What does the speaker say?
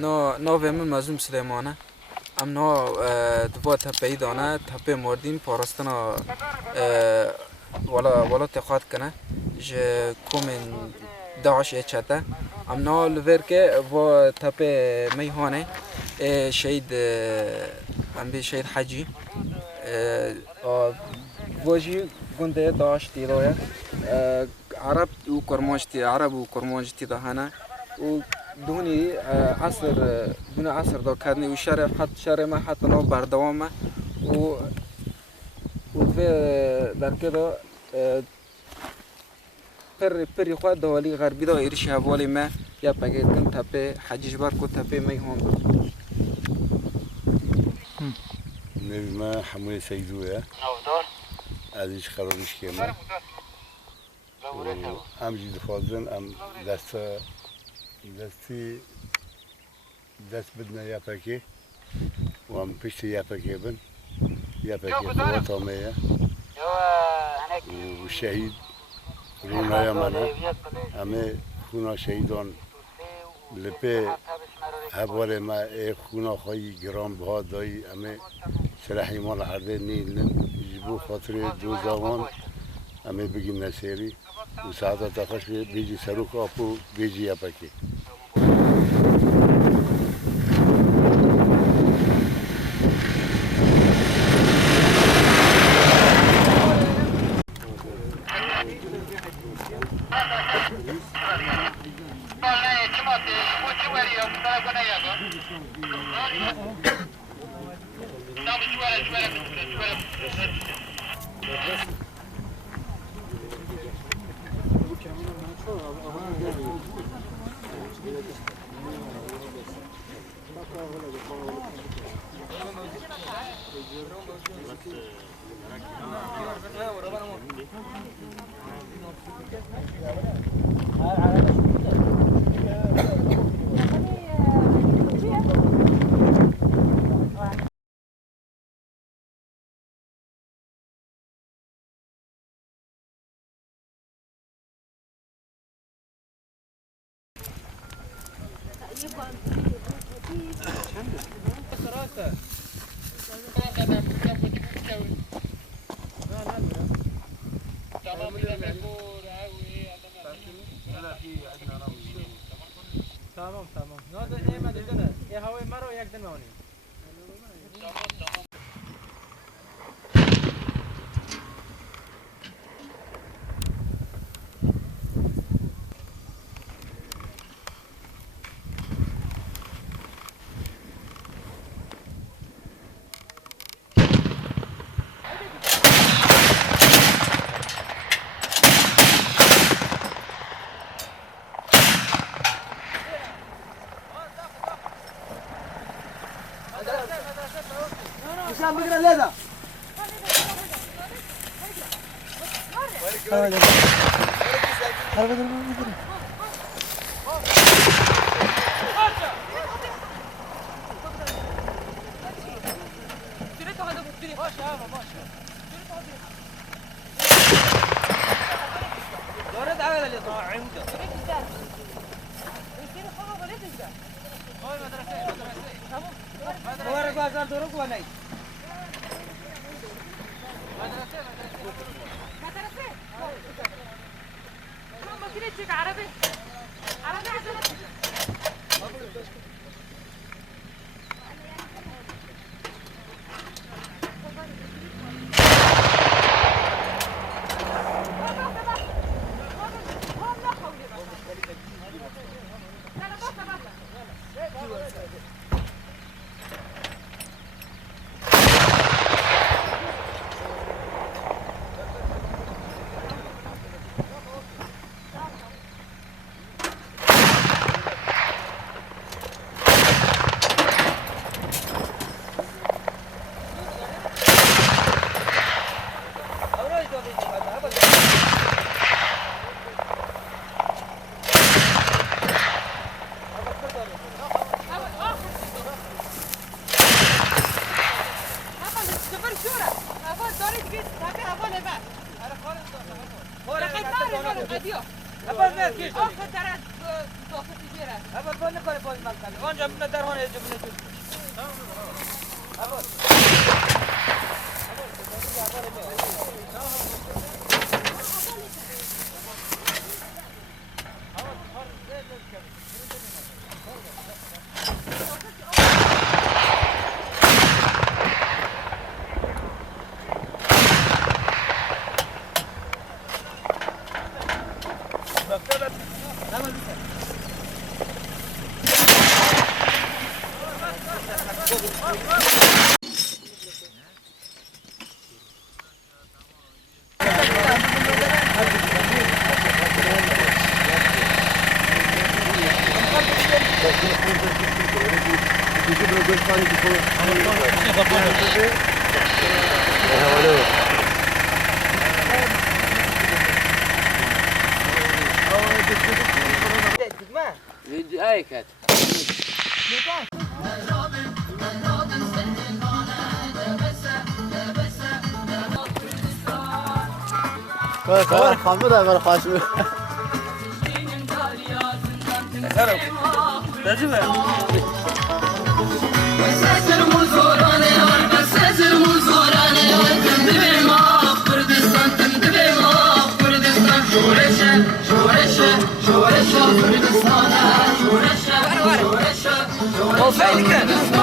نو من مازم سلیمانه ام نو دو تپه دانه تپه مردین پارستنا ولا تقاط کنه ج کومن داعش چته ام نو لور که و تپه میهانه شهید ام بی شهید حجی وجی گنده داعش تیروه عرب و کرمانج تی دهانه و دونی عصر دو کردنی و شهر ما حتی نو بردوامه و در که دو پری خواهد دوالی غربی دو ایرشی حوالی ما یا پاکت کن تپه حجیج بار کو تپه میهان دو نبی ما حماية سيدوية ازش خرابش کیما ام جد فازن ام دست بدنا یا پاکی و ام پشت یا پاکی بن یا پاکی قوات حماية و الشهيد رونايا منا همه خونا شهیدان لپه حوال ما خونا خواهی گرام بها دایی همه سلاحی مال عرده نیلن جبو خاطر دو زمان همه بگیم نسیری و ساعتا تخش بیجی سروک آپو بیجی یپکی تمام نه ده ما دیدنه یه هوای مرو یک دن مونی عشان بقرا لذا خامرة برا حاسمة شورشة